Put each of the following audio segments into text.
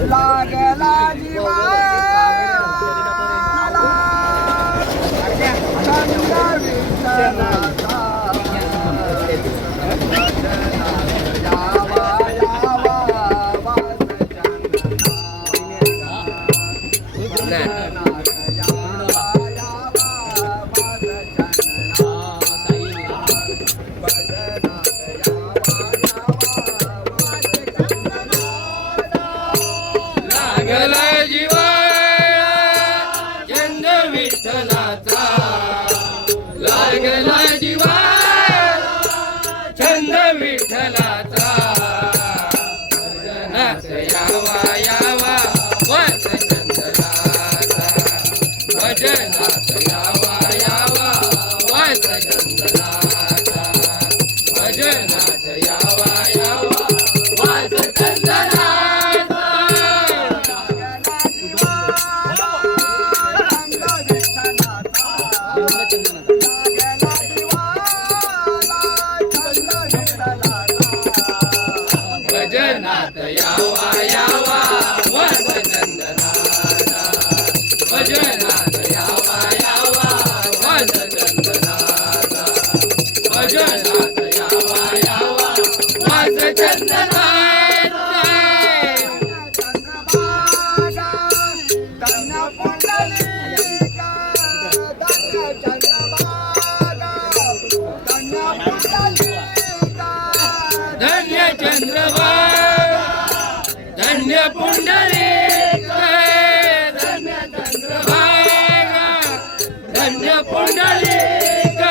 लागला जीवाला छंद विठ्ठलाचा यावा यावा वास लागला जिवाळा छंद विठ्ठलाचा लागला जिवाळा छंद विठ्ठलाचा भजनात यावा यावा वास चंदनाचा भजनात यावा यावा वास चंदनाचा भजनात यावा यावा वास चंदनाचा भजनात यावा यावा वास चंदनाचा भजनात यावा यावा वास चंदनाचा भजनात यावा यावा वास चंदनाचा धन्य चंद्रभागा धन्य पुंडलिक धन्य चंद्रभागा धन्य पुंडलिक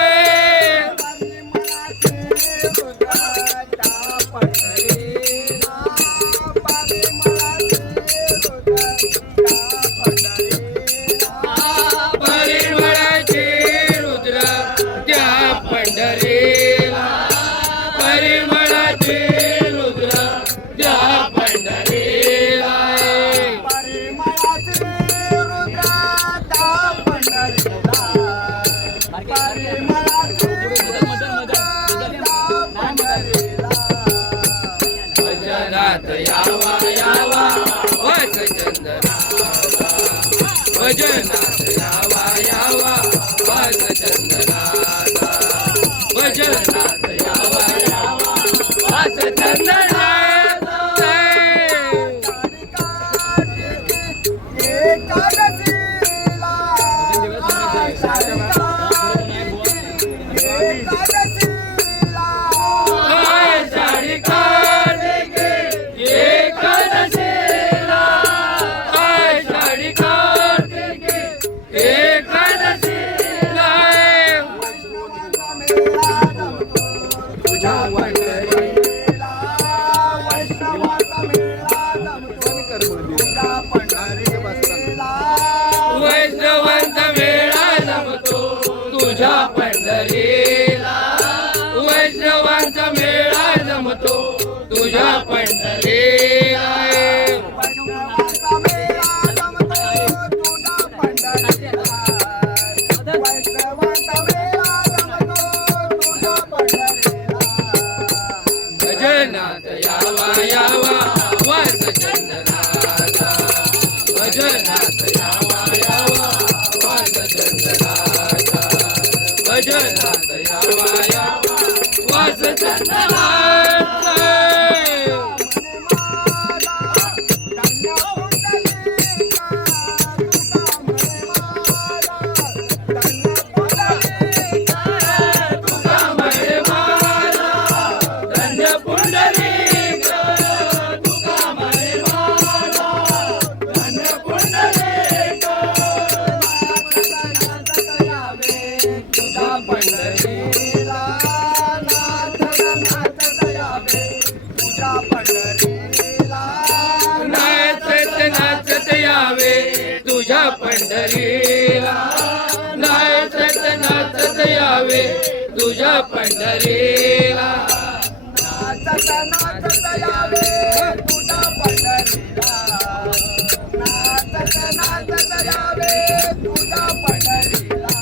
परिमळाचे रुद्र त्या पंढरीला परिमळाचे रुद्र त्या पंढरीला परिमळाचे रुद्र त्या पंढरीला परिमळाचे रुद्र त्या पंढरीला भजनात यावा यावा वास चंदनाचा भजनात यावा यावा वास चंदनाचा भजनात यावा यावा वास चंदनाचा एकादशीला आषाढी कार्तिकी एकादशीला आषाढी कार्तिकी एकादशीला तुझ्या पंढरीला वैष्णवाचा मेळा जमतो तुझ्या पंढरीला वैष्णवांचा मेळा जमतो तुझ्या पंढरीला वैष्णवांचा मेळा जमतो तुझ्या पंढरीला वैष्णवाचा मेळा जमतो तुझ्या पंढरीला वैष्णवाचा मेळा जमतो तुझ्या पंढरीला भजनात यावा यावा वास चंदनाचा भजनात यावा यावा वास चंदनाचा भजनात यावा यावा वास चंदनाचा तुका मळे माला धन्य पुंडलिक तुका मळे माला धन्य पुंडलिक तुझ्या पंढरीला नाचत नाचत यावे तुझ्या पंढरीला नाचत नाचत यावे तुझ्या पंढरीला नाचत नाचत यावे तुझ्या पंढरीला नाचत नाचत यावे तुझ्या पंढरीला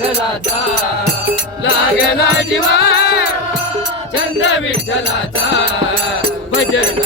विठ्ठलाचा लागला जीवा छंद विठ्ठलाचा भजन